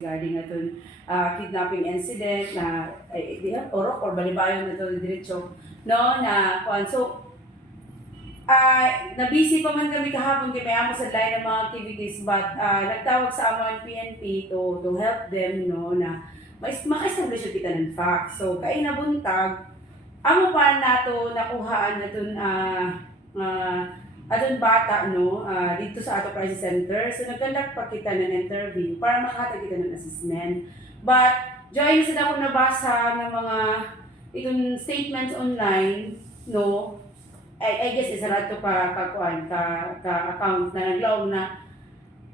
regarding naton kidnapping incident na orok or balibayon na to diretso no na kuan so na busy pa man kami kahapon kay may amo sa line ng mga activities but nagtawag sa amon PNP to help them no na ma-establish kita ng fact. So kay nabuntag amo pa nato nakuhaan naton aton bata no dito sa ato crisis center. So nagkandak pa kita ng interview para makahatag kita ng assessment. But join sa ako nabasa ng mga itong statements online no. I guess isa ra to ka account na naglaw na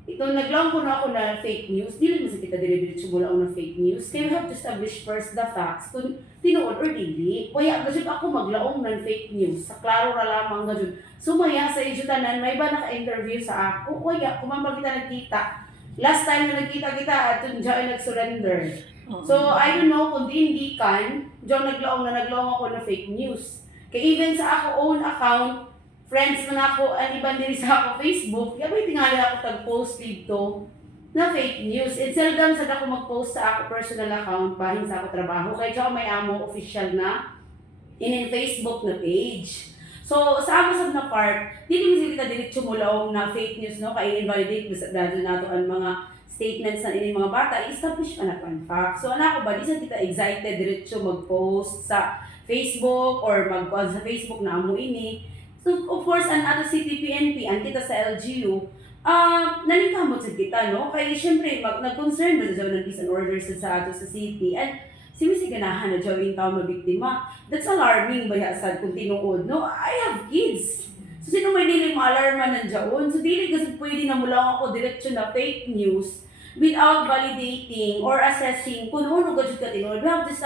itong naglaw ko na ako na fake news, dili mo sa kita dire-diretso mula na fake news. Kaya we have to establish first the facts kung tinuod or dili. Kaya gasud ako maglaong ng fake news. Sa klaro ra lamang gasud. Sumaya sa idyutanan, may ba naka-interview sa ako? Kaya kumambal kita nagkita. Last time na nagkita kita, atong dyan nag-surrender. So, I don't know kung hindi kan, dyan naglaong ako na fake news. Kaya even sa ako own account, friends man ako, ang iban din sa ako Facebook, yabay tingali ako tag-post dito na fake news. And seldom sa ako mag-post sa ako personal account, bahin sa ako trabaho. Kaya dyan may amo official na in Facebook na page. So, sa amo na part, di naman kita diretso mulaong na fake news, no? Kaya invalidate sa dado nato ang mga statements na ini mga bata, i-establish pa na ang fact. So, anak ko ba, di sa kita excited diretso mag-post sa Facebook or mag-call sa Facebook na amo ini. So, of course, ang ato CTPNP, ang kita sa LGU, nalikamot sa kita, no? Kaya syempre, nag-concern ba sa ng peace and order sa ato sa city. And ganahan na dyan yung tao na biktima. That's alarming ba yasad kung tinuod, no? I have kids. So, sino may dili ma-alarma nandiyan? So, dili kasi pwede na mula ako diretsyo na fake news without validating or assessing kung ano gadyo ka tinuod. We have to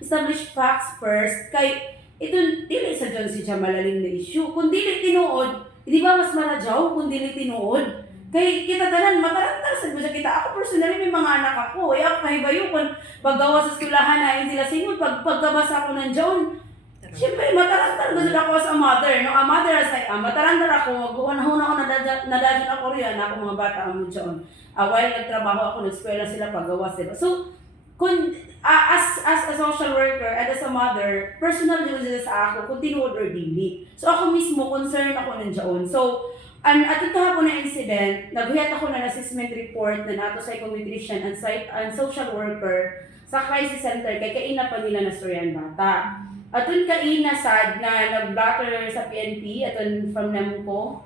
establish facts first. Kay, ito, dili sa dyan siya malalim na issue. Kung dili tinuod, di ba mas maradyaw kung dili tinuod? Kay kita tanan matarantar sa kita. Ako personally may mga anak ako. Ako mahibayo kung paggawa sa eskwelahan na sila singon pagkabasa ako ng John. Siyempre matarantar gud ako as a mother. No, a mother as I am. Matarantar ako. Una-una ako nadadyan ako riyan ako mga bata amo John. While nagtrabaho ako nag-eskwela sila paggawa sila. So kung as a social worker and as a mother, personal din sila sa ako kung tinuod or dili. So ako mismo concerned ako nandiyan. So at ito hapon na incident, naghuyat ako ng assessment report na nato psychometrician and social worker sa crisis center kay kaina pa nila na storyan bata. Atun kaina sad na nag-blatter sa PNP atun from Namco.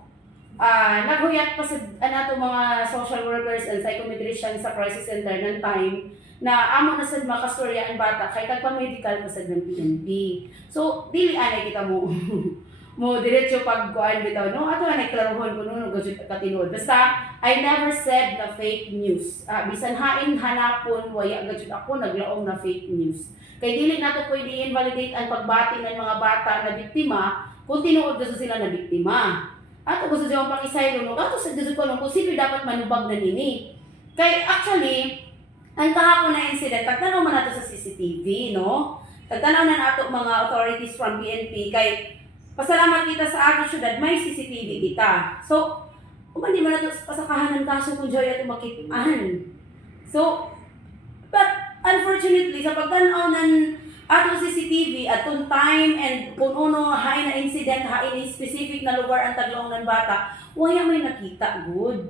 Naghuyat pa sa nato mga social workers and psychometrician sa crisis center ng time na amo na sad makastorya ang bata kay tagpa-medical pa sad ng PNP. So dili anay kita mo mo diretso pagkuan bitaw no ato na nagklarohon kuno no gud katinuod basta I never said na fake news bisan hain hanapon waya gud ako naglaom na fake news kay dili nato pwede invalidate ang pagbati ng mga bata na biktima kung tinuod gusto sila na biktima ato gusto siya pakisaylo no ato sa gud ko no kung sino dapat manubag na nini kay actually ang kahapon na incident tagtanaw man nato sa CCTV no tagtanaw na nato mga authorities from PNP kay pasalamat kita sa ating syudad, may CCTV kita. So, kung hindi man natin pasakahan ng kaso kung Joy at umakitaan. So, but unfortunately, sa pagtanaw ng atong CCTV, atong time and kung ano, hain na incident, hain na specific na lugar ang taglaong ng bata, wala may nakita, good.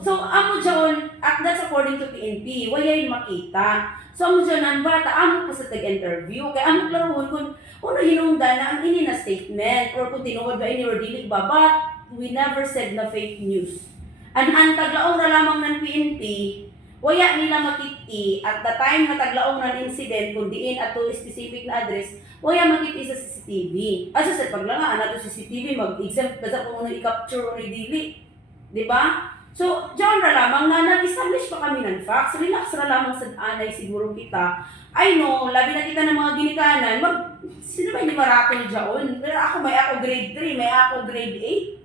So, amo dyan, that's according to PNP, wala yung makita. So, amo dyan, ang bata, amo po sa tag-interview. Kaya amo klarohon kung ano hinungdan na ang ini na statement or kung tinuod ba ini or dili ba. But, we never said na fake news. Ang taglaong na lamang ng PNP, wala nila makiti at the time na taglaong ng incident, kung diin at to specific na address, wala makiti sa CCTV. Asa sa paglangaan na to CCTV, mag-exam, basta kung ano i-capture o i-dili. Diba? So, diyan na lamang na nag-establish pa kami ng facts. Relax na lamang sa anay siguro kita. I know, labi na kita ng mga ginikanan. Sino ba hindi maratol dyan? Pero ako may ako grade 3, may ako grade 8.